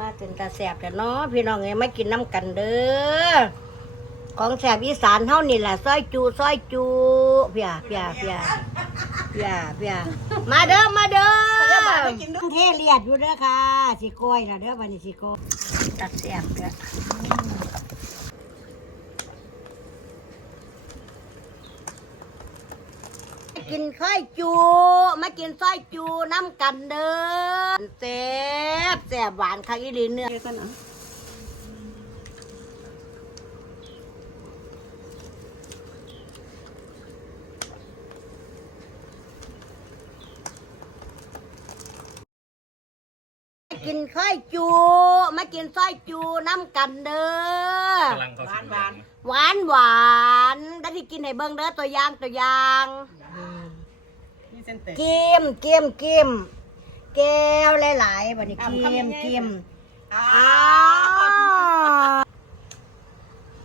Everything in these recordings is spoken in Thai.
มาถึงตาแสบแต่เนาะพี่น้องเอ้ยมากินน้ำกันเด้อของแสบอีสานเท่านี่แหละซอยจูซอยจูเพียเพียเพียเพียเพียมาเด้อมาเด้อเทเลียดอยู่เด้อค่ะสิโกยละเด้อวันนี้สิโกยตาแสบเด้อมากินข้อยจูมากินซอยจูน้ำกันเด้อแส บแสบหวานคักอีหลีเนื้อมากินข้อยจู มากินซอยจูน้ำกันเด้อ กำลังเข้าสิงแดงหวานหวานได้ที่กินให้เบิ่งเด้อตัวอย่างตัวอย่างนี่เส้นเตะ กิมกิมกิม แก้วหลายๆบัดนี้กิมกิมอ้าอ้าว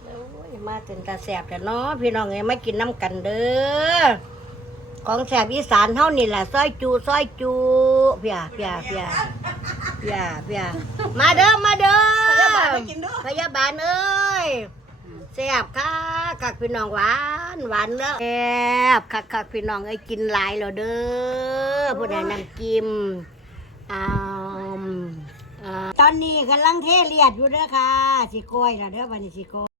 โอ้ยมาถึงตาแสบแต่เนาะพี่น้องเอ้ยมากินน้ำกันเด้อของแสบอีสานเท่านี่แหละซอยจูซอยจูเพียเพียเพียเพียเพียมาเด้อมาเด้อพยาบาลไปกินด้วยพยาบาลเอ้ย แซ่บค่ะคักพี่น้องหวานหวานเด้อแซ่บคักคักพี่น้องไอ้กินหลายแล้วเด้อผู้ใดนำกิมอ้าวอ่าตอนนี้กำลังเทเลียดอยู่เด้อค่ะสิโกยแล้วเด้อวันนี้สิโกย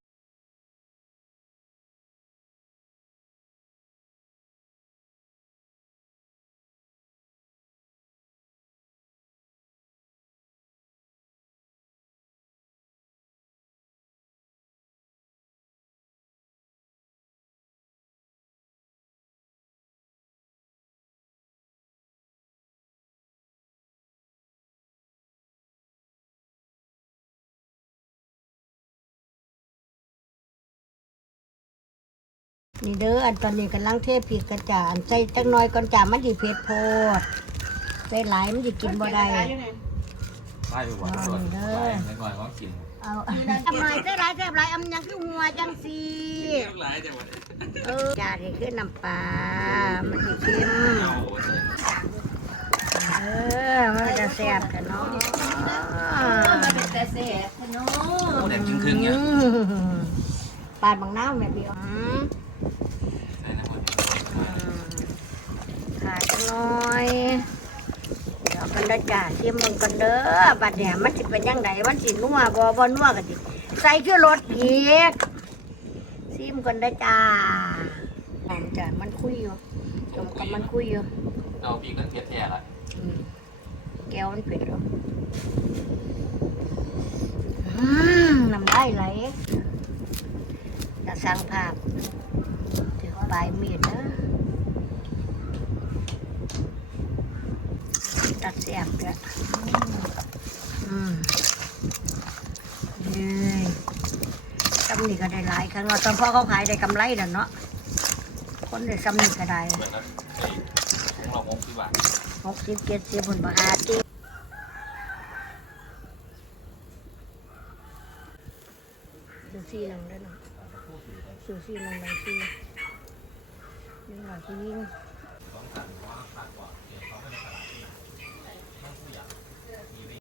นี่เด้ออันตอนนี้กำลังเทผิดกระจานใส่จังน้อยก่อนจ่ามันสิเผ็ดโพดใส่หลายมันสิกินบ่ได้ไล่ไปหวานก่อนไล่ไม่ก่อนเขากินเอาทำไมใส่หลายใส่หลายอำยังคือหัวจังสีหลายแต่วันเออจานี่คือน้ำปลามันสิเค็มเอาเออมันจะแซ่บกันเนาะแต่เสียเนาะเด็กถึงถึงเนี่ยอืมปาดบางน้ำแบบเดียว อืมใส่นะคนขาดจังน้อยเดี๋ยวกันเด้อจ้าชิมมันกันเด้อบัดเนี่ยมันสิเป็นยังไงมันสินัวบ่บ่นัวกันดิใส่คือรสพีกชิมกันเด้อจ้าอันจ้ามันคุยอยู่จมกับมันคุยอยู่เอาปีกกันเทียบแท้ละอืมแก้วมันเป็ดหรออืมน้ำได้ไหลจะสร้างภาพถือปลายมีดนะตัดเสียบเลยอืมนี่กำนี่ก็ได้หลายครั้งเราตอนพ่อเขาขายได้กำไรแล้วเนาะคนได้กำนี่ก็ได้เหมือนกันไอ้ของเราสิบบาทหกสิบเจ็ดสิบบนบาทจีซูซี่ลงได้หน่อยซูซี่ลงได้ซี่ หน่อยที่ยิ่ง